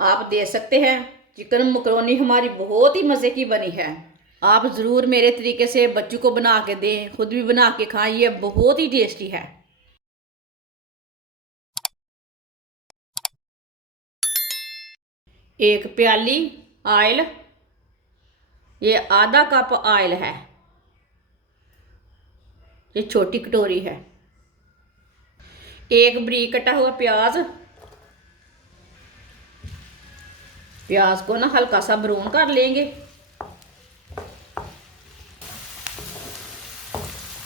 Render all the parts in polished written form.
आप दे सकते हैं। चिकन मकरोनी हमारी बहुत ही मज़े की बनी है। आप ज़रूर मेरे तरीके से बच्चों को बना के दें, खुद भी बना के खाएं, ये बहुत ही टेस्टी है। एक प्याली ऑयल, ये आधा कप ऑयल है, ये छोटी कटोरी है। एक बारीक कटा हुआ प्याज, प्याज को ना हल्का सा ब्राउन कर लेंगे।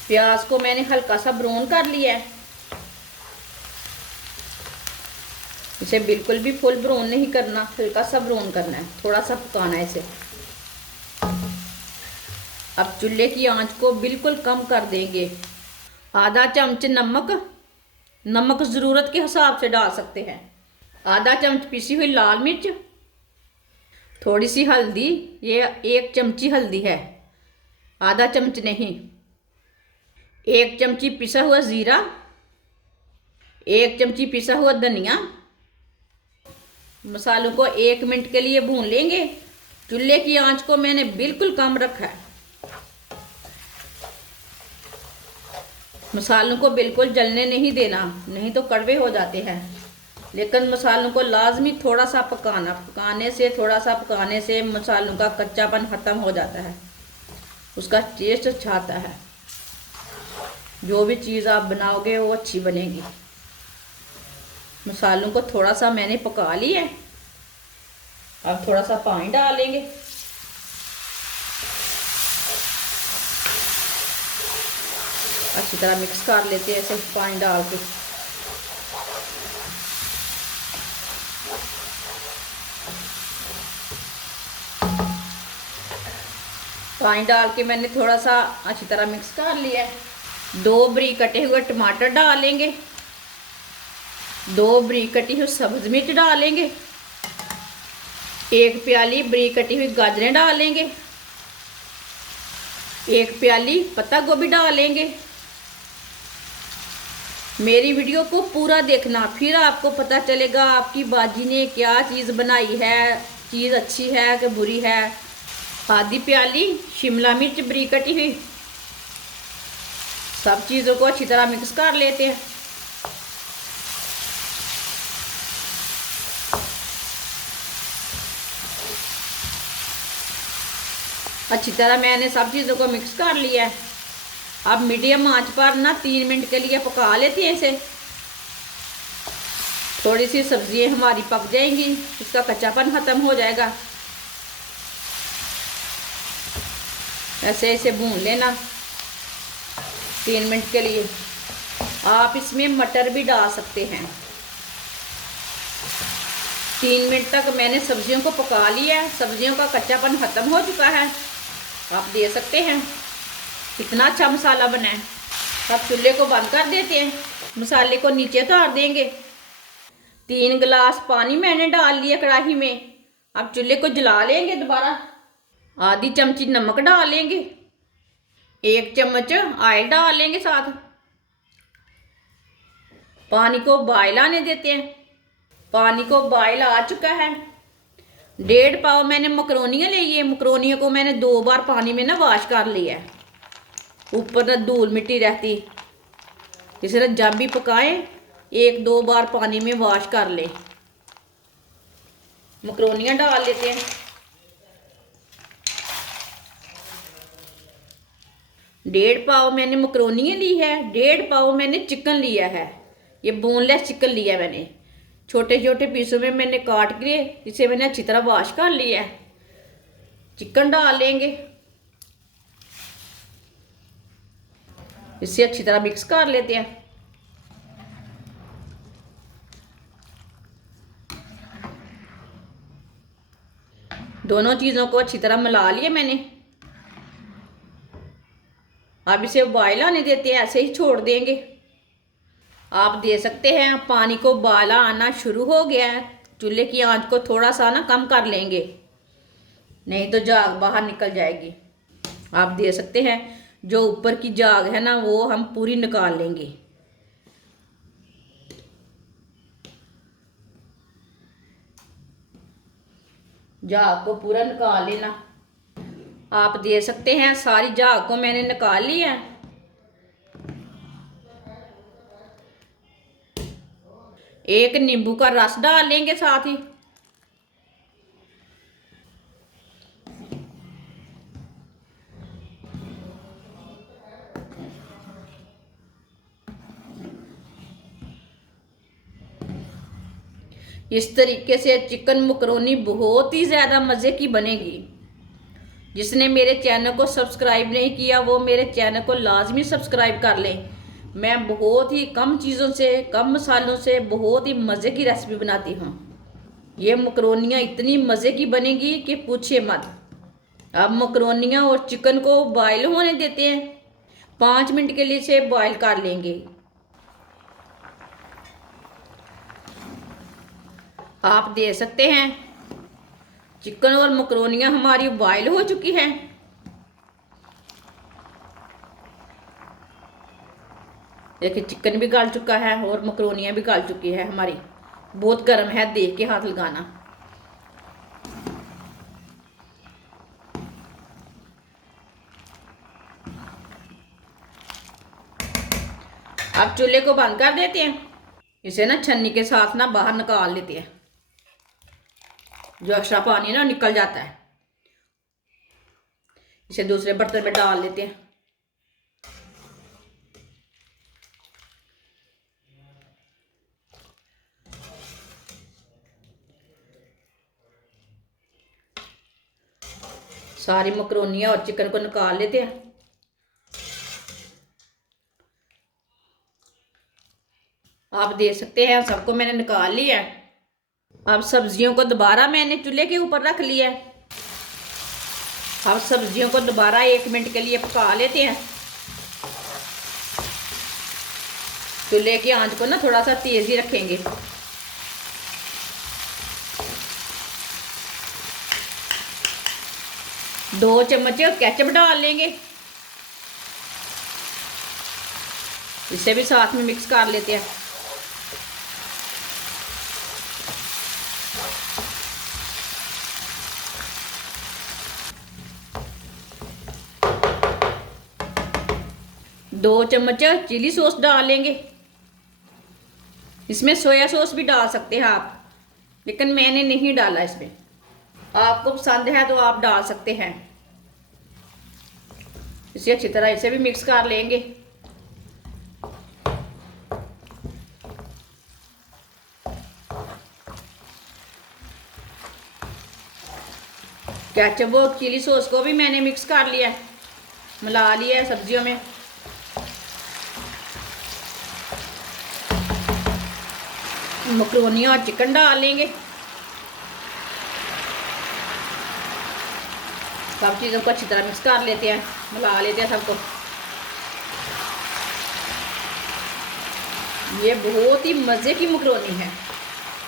प्याज को मैंने हल्का सा ब्राउन कर लिया है। इसे बिल्कुल भी फुल ब्राउन नहीं करना, हल्का सा ब्राउन करना है, थोड़ा सा पकाना है इसे। अब चूल्हे की आंच को बिल्कुल कम कर देंगे। आधा चम्मच नमक, नमक ज़रूरत के हिसाब से डाल सकते हैं। आधा चम्मच पिसी हुई लाल मिर्च, थोड़ी सी हल्दी, ये 1 चमची हल्दी है, आधा चम्मच नहीं। 1 चमची पिसा हुआ ज़ीरा, 1 चमची पिसा हुआ धनिया। मसालों को 1 मिनट के लिए भून लेंगे। चूल्हे की आंच को मैंने बिल्कुल कम रखा है। मसालों को बिल्कुल जलने नहीं देना, नहीं तो कड़वे हो जाते हैं। लेकिन मसालों को लाजमी थोड़ा सा पकाना, थोड़ा सा पकाने से मसालों का कच्चापन ख़त्म हो जाता है, उसका टेस्ट अच्छा आता है। जो भी चीज़ आप बनाओगे वो अच्छी बनेगी। मसालों को थोड़ा सा मैंने पका लिया है। अब थोड़ा सा पानी डालेंगे। अच्छी तरह मिक्स कर लेते हैं ऐसे पानी डाल के। पानी डाल के मैंने थोड़ा सा अच्छी तरह मिक्स कर लिया है। 2 बारीक कटे हुए टमाटर डालेंगे, 2 बारीक कटी हुई सब्ज मिर्च डालेंगे, 1 प्याली बारीक कटी हुई गाजरें डालेंगे, 1 प्याली पत्ता गोभी डालेंगे। मेरी वीडियो को पूरा देखना, फिर आपको पता चलेगा आपकी बाजी ने क्या चीज़ बनाई है, चीज़ अच्छी है कि बुरी है। आधी प्याली शिमला मिर्च बारीक कटी हुई। सब चीज़ों को अच्छी तरह मिक्स कर लेते हैं। अच्छी तरह मैंने सब चीज़ों को मिक्स कर लिया है। अब मीडियम आंच पर ना 3 मिनट के लिए पका लेते हैं इसे। थोड़ी सी सब्जियां हमारी पक जाएंगी, इसका कच्चापन ख़त्म हो जाएगा। ऐसे इसे भून लेना 3 मिनट के लिए। आप इसमें मटर भी डाल सकते हैं। 3 मिनट तक मैंने सब्जियों को पका लिया है, सब्जियों का कच्चापन ख़त्म हो चुका है। आप दे सकते हैं। कितना अच्छा मसाला बना है। अब चूल्हे को बंद कर देते हैं, मसाले को नीचे उतार देंगे। 3 गिलास पानी मैंने डाल लिया कढ़ाई में। अब चूल्हे को जला लेंगे दोबारा। आधी चमची नमक डालेंगे, 1 चम्मच ऑयल डालेंगे साथ। पानी को बॉयल आने देते हैं। पानी को बॉयल आ चुका है। 1.5 पाव मैंने मकरोनियाँ ली है। मकरोनियों को मैंने 2 बार पानी में ना वॉश कर लिया है, ऊपर ना धूल मिट्टी रहती। इस तरह जब भी पकाएं 1-2 बार पानी में वॉश कर लें। मकरोनियाँ डाल लेते हैं। 1.5 पाव मैंने मकरोनियाँ ली है, 1.5 पाव मैंने चिकन लिया है। ये बोनलेस चिकन लिया मैंने, छोटे छोटे पीसों में मैंने काट के इसे मैंने अच्छी तरह वॉश कर लिया है। चिकन डाल लेंगे, इसे अच्छी तरह मिक्स कर लेते हैं। दोनों चीज़ों को अच्छी तरह मिला लिया मैंने। अब इसे बॉयल आने देते हैं, ऐसे ही छोड़ देंगे। आप दे सकते हैं। पानी को उबाला आना शुरू हो गया है। चूल्हे की आंच को थोड़ा सा ना कम कर लेंगे, नहीं तो झाग बाहर निकल जाएगी। आप दे सकते हैं। जो ऊपर की झाग है ना वो हम पूरी निकाल लेंगे। झाग को पूरा निकाल लेना। आप देख सकते हैं सारी झाग को मैंने निकाल लिया है। एक नींबू का रस डाल लेंगे साथ ही। इस तरीके से चिकन मकरोनी बहुत ही ज़्यादा मज़े की बनेगी। जिसने मेरे चैनल को सब्सक्राइब नहीं किया वो मेरे चैनल को लाजमी सब्सक्राइब कर लें। मैं बहुत ही कम चीज़ों से, कम मसालों से बहुत ही मज़े की रेसिपी बनाती हूँ। ये मकरोनियाँ इतनी मज़े की बनेगी कि पूछिए मत। अब मकरोनियाँ और चिकन को बॉयल होने देते हैं। 5 मिनट के लिए इसे बॉयल कर लेंगे। आप देख सकते हैं चिकन और मकरोनियाँ हमारी बॉयल हो चुकी हैं। देखिए चिकन भी गल चुका है और मकरोनियाँ भी गल चुकी है हमारी। बहुत गर्म है, देख के हाथ लगाना। अब चूल्हे को बंद कर देते हैं। इसे ना छन्नी के साथ ना बाहर निकाल लेते हैं। जो एक्स्ट्रा पानी ना निकल जाता है। इसे दूसरे बर्तन में डाल लेते हैं। सारी मकरोनियाँ और चिकन को निकाल लेते हैं। आप देख सकते हैं सबको मैंने निकाल लिया है। अब सब्जियों को दोबारा मैंने चूल्हे के ऊपर रख लिया है। अब सब्जियों को दोबारा 1 मिनट के लिए पका लेते हैं। चूल्हे की आंच को ना थोड़ा सा तेज ही रखेंगे। दो चम्मच केचप डाल लेंगे। इसे भी साथ में मिक्स कर लेते हैं। दो चम्मच चिली सॉस डाल लेंगे। इसमें सोया सॉस भी डाल सकते हैं आप, लेकिन मैंने नहीं डाला इसमें। आपको पसंद है तो आप डाल सकते हैं। इसे अच्छी तरह इसे भी मिक्स कर लेंगे। केचप और चिली सॉस को भी मैंने मिक्स कर लिया है, मिला लिया है सब्जियों में। मकरोनी और चिकन डाल लेंगे। सब चीज़ों को अच्छी तरह मिक्स कर लेते हैं, मिला लेते हैं सबको। ये बहुत ही मज़े की मकरोनी है,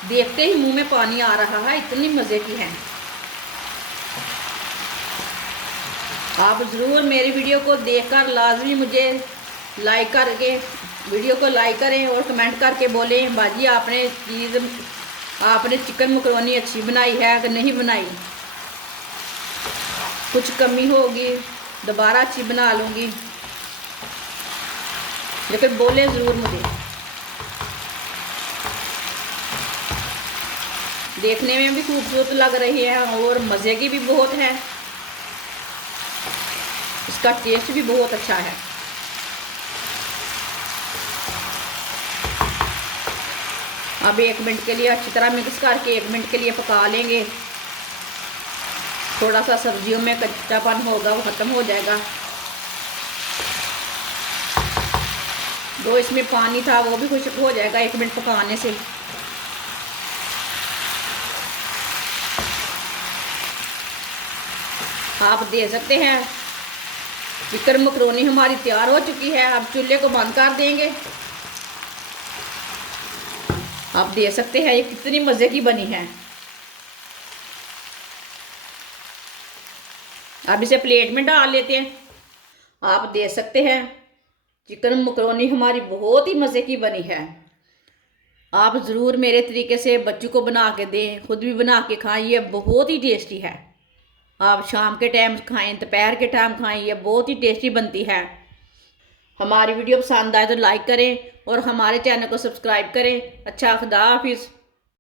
देखते ही मुंह में पानी आ रहा है, इतनी मज़े की है। आप ज़रूर मेरी वीडियो को देखकर लाजमी मुझे लाइक करके वीडियो को लाइक करें और कमेंट करके बोलें बाजी आपने चिकन मकरोनी अच्छी बनाई है कि नहीं बनाई। कुछ कमी होगी दोबारा अच्छी बना लूँगी, लेकिन बोलें ज़रूर मुझे। देखने में भी खूबसूरत लग रही है और मज़े की भी बहुत है। इसका टेस्ट भी बहुत अच्छा है। अब 1 मिनट के लिए अच्छी तरह मिक्स करके 1 मिनट के लिए पका लेंगे। थोड़ा सा सब्जियों में कच्चापन होगा वो ख़त्म हो जाएगा। जो इसमें पानी था वो भी खुश्क हो जाएगा 1 मिनट पकाने से। आप देख सकते हैं चिकन मकरोनी हमारी तैयार हो चुकी है। अब चूल्हे को बंद कर देंगे। आप देख सकते हैं ये कितनी मज़े की बनी है। अब इसे प्लेट में डाल लेते हैं। आप देख सकते हैं चिकन मकरोनी हमारी बहुत ही मज़े की बनी है। आप ज़रूर मेरे तरीके से बच्चों को बना के दें, खुद भी बना के खाएं। ये बहुत ही टेस्टी है। आप शाम के टाइम खाएं, दोपहर के टाइम खाएं, ये बहुत ही टेस्टी बनती है। हमारी वीडियो पसंद आए तो लाइक करें और हमारे चैनल को सब्सक्राइब करें। अच्छा, खुदा हाफिज़।